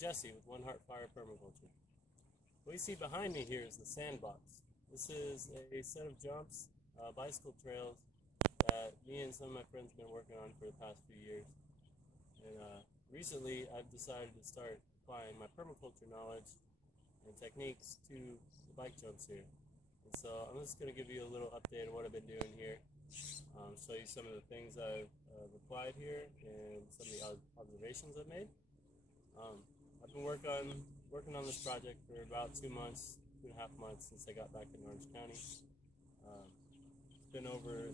Jesse with One Heart Fire Permaculture. What you see behind me here is the Sandbox. This is a set of jumps, bicycle trails that me and some of my friends have been working on for the past few years. And recently I've decided to start applying my permaculture knowledge and techniques to the bike jumps here. And so I'm just going to give you a little update of what I've been doing here, show you some of the things I've applied here and some of the observations I've made. I've been working on this project for about 2 months, 2.5 months since I got back in Orange County.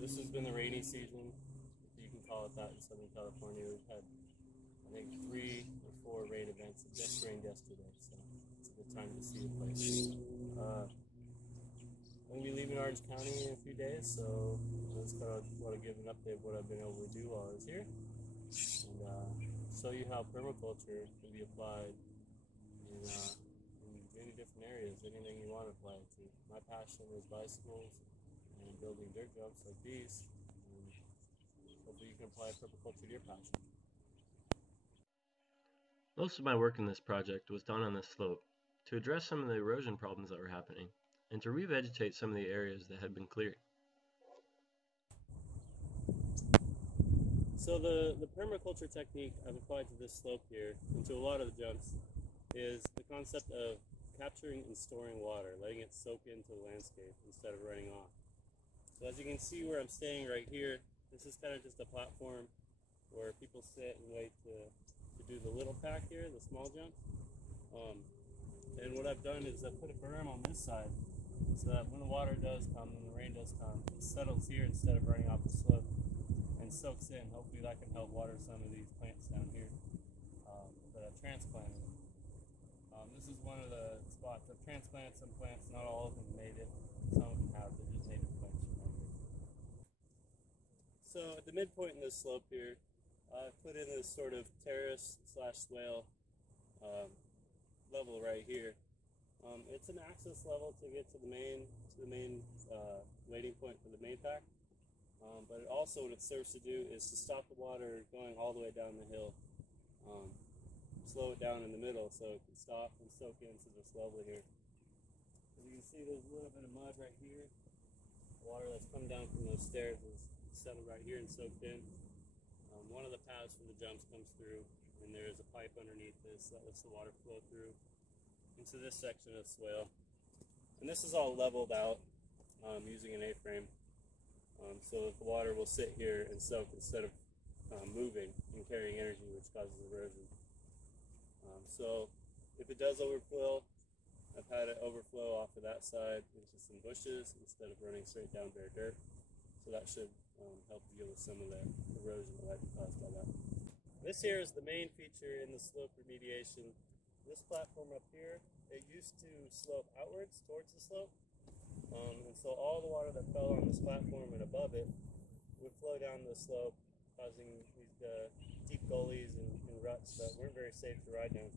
This has been the rainy season, if you can call it that, in Southern California. We've had, I think, 3 or 4 rain events. It just rained yesterday, so it's a good time to see the place. I'm going to be leaving Orange County in a few days, so I just want to give an update of what I've been able to do while I was here, and show you how permaculture can be applied in many different areas, anything you want to apply it to. My passion is bicycles and building dirt jumps like these, and hopefully you can apply permaculture to your passion. Most of my work in this project was done on this slope to address some of the erosion problems that were happening and to revegetate some of the areas that had been cleared. So the permaculture technique I've applied to this slope here and to a lot of the jumps is the concept of capturing and storing water, letting it soak into the landscape instead of running off. So as you can see where I'm staying right here, this is kind of just a platform where people sit and wait to do the little pack here, the small jumps. And what I've done is I've put a berm on this side so that when the water does come and the rain does come, it settles here instead of running off the slope and soaks in. Hopefully that can help water some of these plants down here that I've transplanted. This is one of the spots. I've transplanted some plants, not all of them made it. Some of them have, they're just native plants from right here. So at the midpoint in this slope here, I've put in this sort of terrace / swale level right here. It's an access level to get to the main waiting point for the main pack. But it also, what it serves to do is to stop the water going all the way down the hill. Slow it down in the middle so it can stop and soak into this level here. As you can see, there's a little bit of mud right here. The water that's come down from those stairs is settled right here and soaked in. One of the paths for the jumps comes through, and there is a pipe underneath this that lets the water flow through into this section of the swale. And this is all leveled out using an A-frame, so that the water will sit here and soak instead of moving and carrying energy, which causes erosion. So if it does overflow, I've had it overflow off of that side into some bushes instead of running straight down bare dirt. So that should help deal with some of the erosion that might be caused by that. This here is the main feature in the slope remediation. This platform up here, it used to slope outwards towards the slope. And so all the water that fell on this platform and above it would flow down the slope, causing these deep gullies and ruts that weren't very safe to ride down.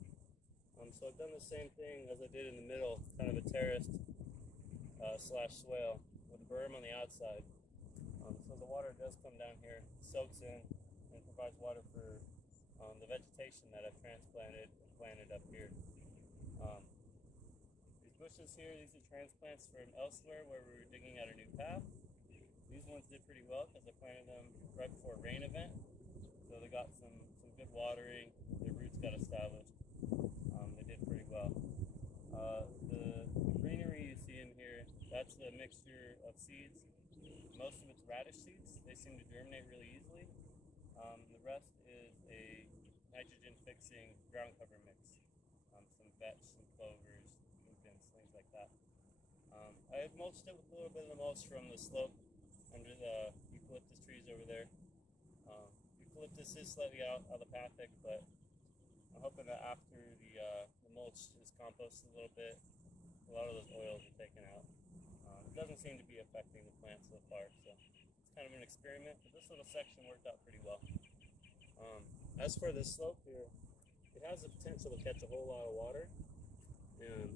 So I've done the same thing as I did in the middle, kind of a terraced / swale with a berm on the outside. So the water does come down here, soaks in, and provides water for the vegetation that I've transplanted and planted up here. These bushes here, these are transplants from elsewhere where we were digging out a new path. These ones did pretty well because I planted them right before a rain event. So they got some good watering, their roots got established. They did pretty well. The greenery you see in here, that's a mixture of seeds. Most of it's radish seeds. They seem to germinate really easily. The rest is a nitrogen-fixing ground cover mix. Some vetch, some clovers, lupins, things like that. I have mulched it with a little bit of the mulch from the slope under the eucalyptus trees over there. Eucalyptus is slightly out of the pathic, but I'm hoping that after the mulch is composted a little bit, a lot of those oils are taken out. It doesn't seem to be affecting the plant so far, so it's kind of an experiment, but this little section worked out pretty well. As for this slope here, it has the potential to catch a whole lot of water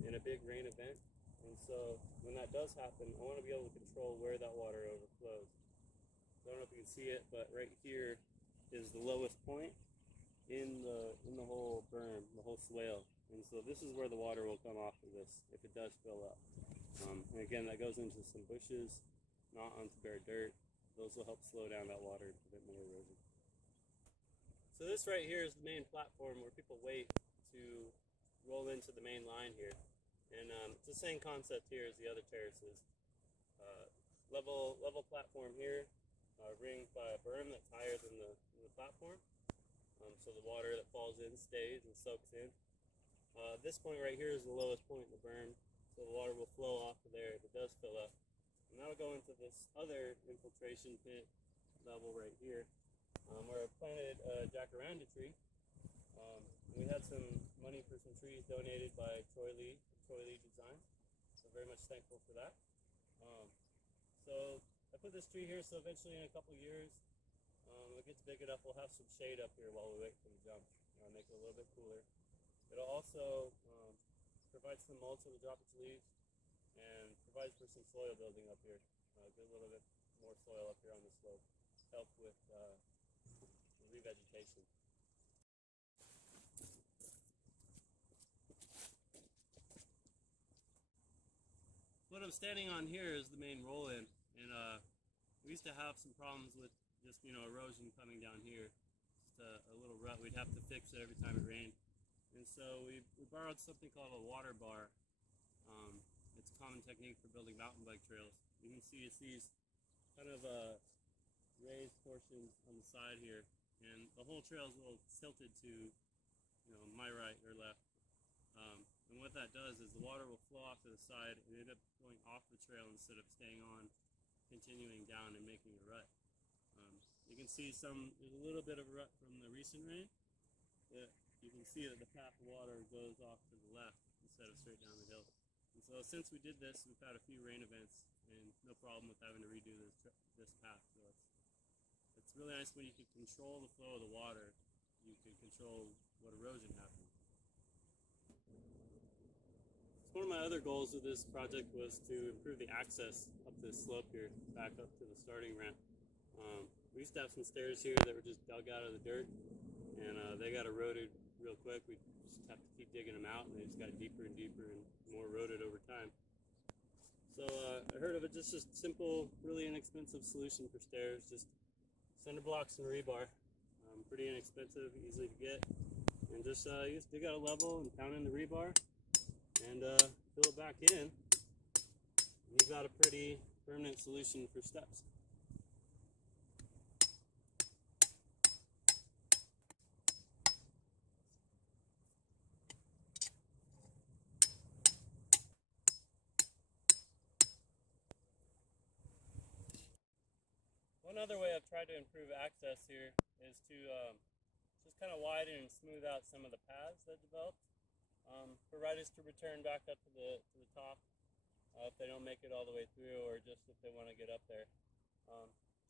in a big rain event, and so when that does happen, I want to be able to control where that water overflows. I don't know if you can see it, but right here is the lowest point in the whole berm, the whole swale. And so this is where the water will come off of this if it does fill up. And again, that goes into some bushes, not onto bare dirt. Those will help slow down that water and prevent more erosion. So this right here is the main platform where people wait to roll into the main line here. And it's the same concept here as the other terraces. Level platform here, ringed by a berm that's higher than the platform. So the water that falls in stays and soaks in. This point right here is the lowest point in the berm, so the water will flow off of there if it does fill up. And that'll go into this other infiltration pit level right here, where I planted a jacaranda tree. We had some money for some trees donated by Troy Lee Design, so very much thankful for that. So I put this tree here, so eventually in a couple years, it gets big enough, we'll have some shade up here while we wait for the jump. Make it a little bit cooler. It'll also provide some mulch when it drops its leaves, and provides for some soil building up here. Get a little bit more soil up here on the slope. Help with revegetation. What I'm standing on here is the main roll-in, and we used to have some problems with just erosion coming down here. Just a little rut. We'd have to fix it every time it rained, and so we borrowed something called a water bar. It's a common technique for building mountain bike trails. You can see it's these kind of raised portions on the side here, and the whole trail is a little tilted to my right or left. And what that does is the water will flow off to the side and end up going off the trail instead of staying on, continuing down and making a rut. You can see there's a little bit of a rut from the recent rain. You can see that the path of water goes off to the left instead of straight down the hill. And so since we did this, we've had a few rain events and no problem with having to redo this path. So it's really nice when you can control the flow of the water, you can control what erosion happens. One of my other goals with this project was to improve the access up this slope here, back up to the starting ramp. We used to have some stairs here that were just dug out of the dirt, and they got eroded real quick. We just have to keep digging them out, and they just got deeper and deeper and more eroded over time. So I heard of just a simple, really inexpensive solution for stairs, just cinder blocks and rebar. Pretty inexpensive, easy to get, and just you just dig out a level and pound in the rebar, and fill it back in, and you've got a pretty permanent solution for steps. One other way I've tried to improve access here is to just kind of widen and smooth out some of the paths that developed. For riders to return back up to the top if they don't make it all the way through, or just if they want to get up there.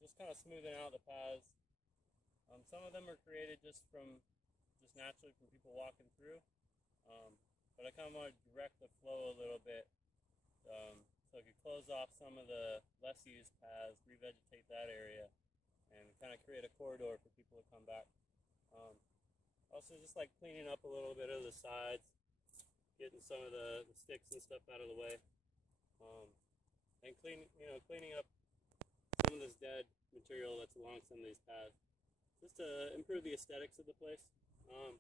Just kind of smoothing out the paths. Some of them are created just naturally from people walking through, but I kind of want to direct the flow a little bit, so I could close off some of the less used paths, revegetate that area, and kind of create a corridor for people to come back. Also just like cleaning up a little bit of the sides, getting some of the sticks and stuff out of the way, and cleaning up some of this dead material that's along some of these paths, just to improve the aesthetics of the place. I'm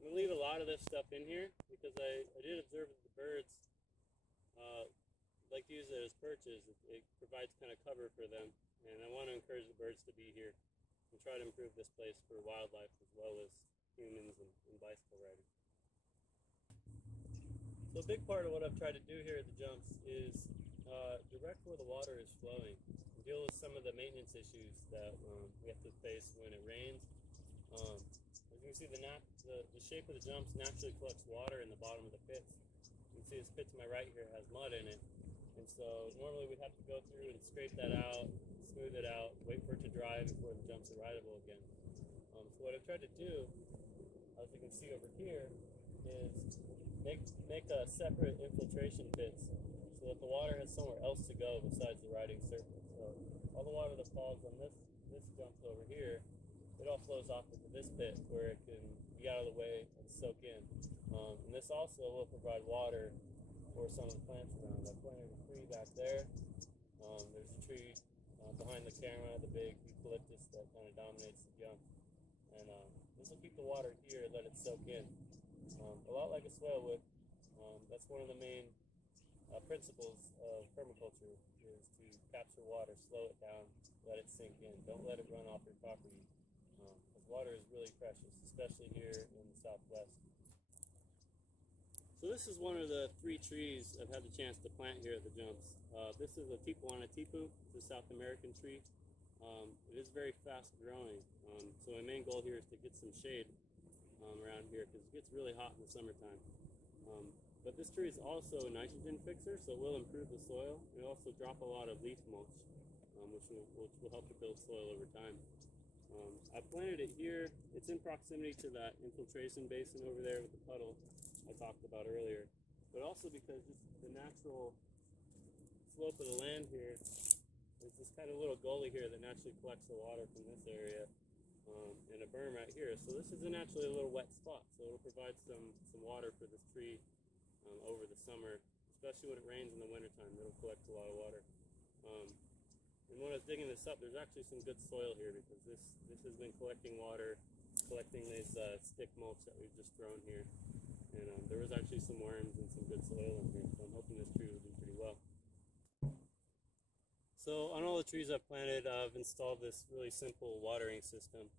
going to leave a lot of this stuff in here because I did observe that the birds like to use it as perches. It provides kind of cover for them, and I want to encourage the birds to be here and try to improve this place for wildlife as well as humans and bicycle riders. So a big part of what I've tried to do here at the jumps is direct where the water is flowing and deal with some of the maintenance issues that we have to face when it rains. As you can see, the shape of the jumps naturally collects water in the bottom of the pits. You can see this pit to my right here has mud in it, and so normally we'd have to go through and scrape that out, smooth it out, wait for it to dry before the jumps are rideable again. So what I've tried to do, as you can see over here, is make a separate infiltration pits so that the water has somewhere else to go besides the riding surface. So all the water that falls on this jump over here, it all flows off into this pit where it can be out of the away and soak in. And this also will provide water for some of the plants around. I planted a tree back there. There's a tree behind the camera, the big eucalyptus that kind of dominates the jump. And this will keep the water here, let it soak in. A lot like a swale would. That's one of the main principles of permaculture, is to capture water, slow it down, let it sink in. Don't let it run off your property, because water is really precious, especially here in the Southwest. So this is one of the 3 trees I've had the chance to plant here at the jumps. This is a tipuana tipu. It's a South American tree. It is very fast growing. So my main goal here is to get some shade around here, because it gets really hot in the summertime. But this tree is also a nitrogen fixer, so it will improve the soil. It'll also drop a lot of leaf mulch, which will help to build soil over time. I planted it here. It's in proximity to that infiltration basin over there with the puddle I talked about earlier, but also because just the natural slope of the land here, there's this kind of little gully here that naturally collects the water from this area, and a berm right here. So this is naturally a little wet spot, so it'll provide some water for this tree over the summer, especially when it rains in the wintertime. It'll collect a lot of water. And when I was digging this up, there's actually some good soil here, because this has been collecting water, collecting these stick mulch that we've just thrown here. And there was actually some worms and some good soil in here, so I'm hoping this tree will do pretty well. So on all the trees I've planted, I've installed this really simple watering system.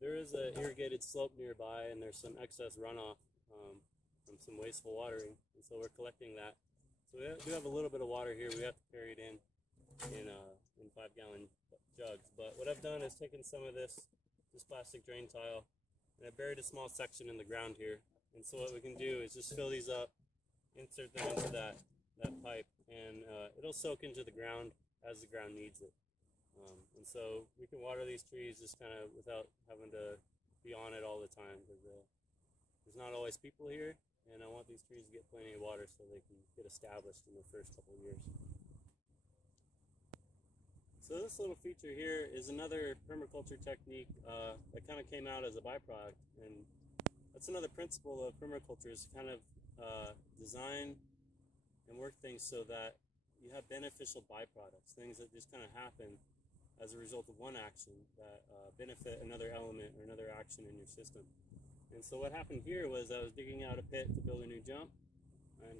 There is an irrigated slope nearby, and there's some excess runoff from some wasteful watering, and so we're collecting that. So we do have a little bit of water here. We have to carry it in 5-gallon jugs. But what I've done is taken some of this plastic drain tile, and I buried a small section in the ground here. And so what we can do is just fill these up, insert them into that pipe, and it'll soak into the ground as the ground needs it. And so we can water these trees just kind of without having to be on it all the time, because there's not always people here, and I want these trees to get plenty of water so they can get established in the first couple of years. So this little feature here is another permaculture technique that kind of came out as a byproduct, and that's another principle of permaculture, is to kind of design and work things so that you have beneficial byproducts, things that just kind of happen as a result of one action that benefit another element or another action in your system. And so what happened here was I was digging out a pit to build a new jump, and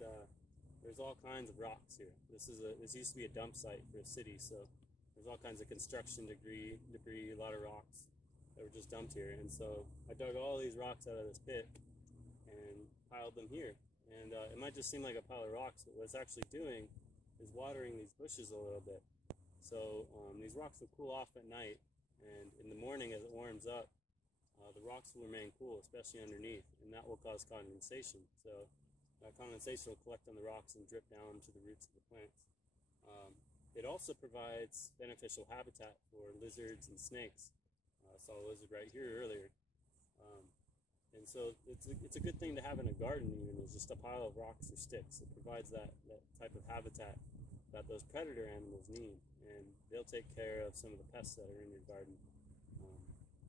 there's all kinds of rocks here. This used to be a dump site for a city, so there's all kinds of construction debris, a lot of rocks that were just dumped here. And so I dug all these rocks out of this pit and piled them here. And it might just seem like a pile of rocks, but what it's actually doing is watering these bushes a little bit. So these rocks will cool off at night, and in the morning as it warms up, the rocks will remain cool, especially underneath, and that will cause condensation. So that condensation will collect on the rocks and drip down to the roots of the plants. It also provides beneficial habitat for lizards and snakes. I saw a lizard right here earlier. And so it's a good thing to have in a garden, even, is just a pile of rocks or sticks. It provides that type of habitat that those predator animals need, and they'll take care of some of the pests that are in your garden.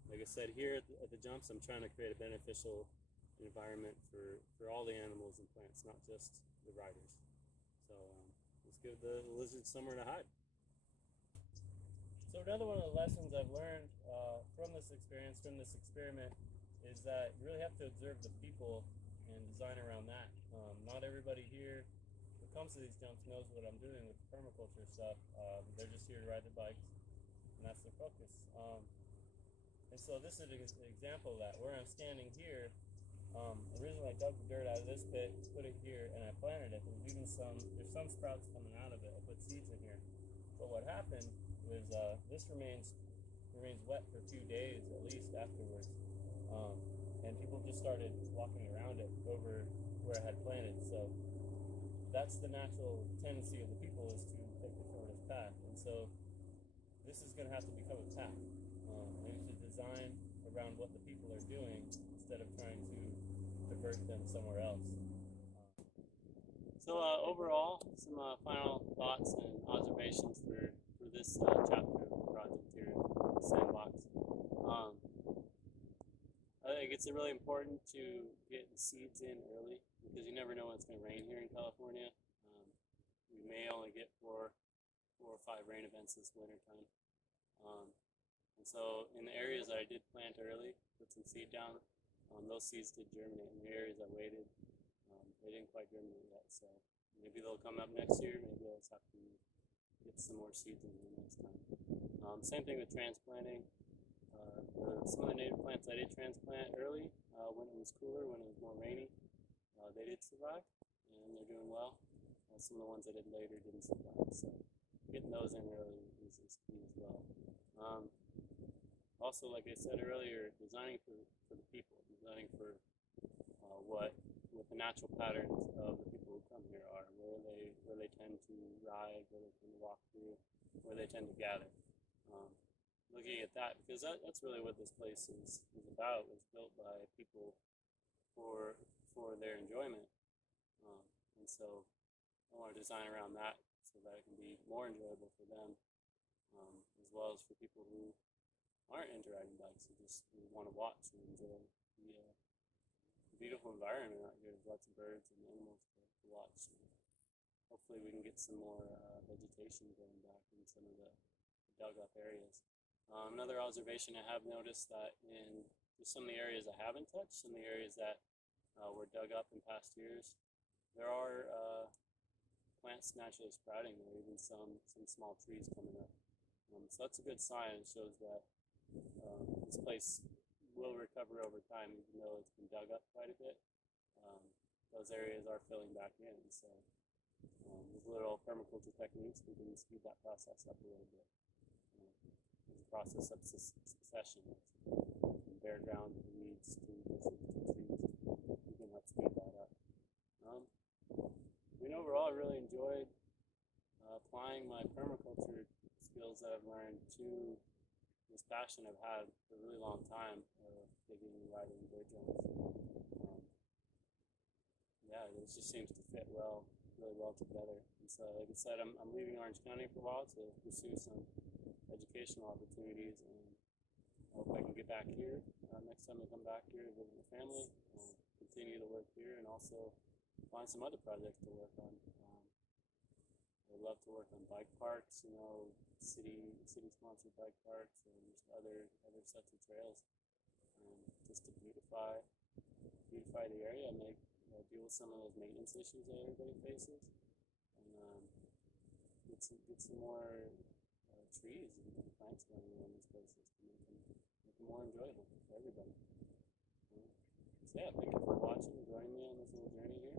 Like I said, here at the jumps, I'm trying to create a beneficial environment for all the animals and plants, not just the riders. So let's give the lizards somewhere to hide. So another one of the lessons I've learned from this experience, from this experiment, is that you really have to observe the people and design around that. Not everybody here who comes to these jumps knows what I'm doing with the permaculture stuff. They're just here to ride their bikes, and that's their focus. And so this is an example of that. Where I'm standing here, originally I dug the dirt out of this pit, put it here, and I planted it. There's some sprouts coming out of it. I put seeds in here. But what happened was this remains wet for a few days at least afterwards. And people just started walking around it over where I had planted. So that's the natural tendency of the people, is to take the shortest path. And so this is going to have to become a path. We need to design around what the people are doing instead of trying to divert them somewhere else. So overall, some final thoughts and observations for this chapter of the project here at Sandbox. think it's really important to get the seeds in early because you never know when it's going to rain here in California. We may only get four or five rain events this winter time. And so in the areas that I did plant early, put some seed down, those seeds did germinate. In the areas I waited, they didn't quite germinate yet. So maybe they'll come up next year. Maybe I'll just have to get some more seeds in there next time. Same thing with transplanting. Some of the native plants I did transplant early when it was cooler, when it was more rainy. They did survive, and they're doing well. Some of the ones I did later didn't survive, so getting those in early is key as well. Also, like I said earlier, designing for the people, designing for what the natural patterns of the people who come here are, where they tend to ride, where they tend to walk through, where they tend to gather. Looking at that, because that's really what this place is about. It was built by people for their enjoyment, and so I want to design around that so that it can be more enjoyable for them, as well as for people who aren't into riding bikes and just want to watch and enjoy the beautiful environment out here. There's lots of birds and animals to watch. And hopefully we can get some more vegetation going back in some of the dug up areas. Another observation I have noticed that in just some of the areas I haven't touched, some of the areas that were dug up in past years, there are plants naturally sprouting there, even some small trees coming up. So that's a good sign. It shows that this place will recover over time, even though it's been dug up quite a bit. Those areas are filling back in. So with little permaculture techniques, we can speed that process up a little bit. There's a process of succession, from bare ground to weeds to bushes to trees. We can help speed that up. Overall, I really enjoyed applying my permaculture skills that I've learned to this passion I've had for a really long time of digging and riding bird drones. Yeah, it just seems to fit really well together. And so, like I said, I'm leaving Orange County for a while to pursue some educational opportunities, and I hope I can get back here next time I come back here to visit my family, continue to work here, and also find some other projects to work on. I would love to work on bike parks, city-sponsored bike parks, and just other sets of trails, just to beautify the area, and deal with some of those maintenance issues that everybody faces, and get some more trees and plants going around these places to make them more enjoyable for everybody. So yeah, thank you for watching and joining me on this little journey here.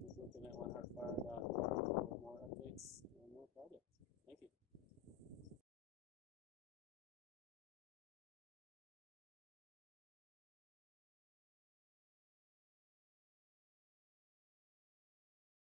Keep looking at OneHeartFire.com for more updates and more projects. Thank you.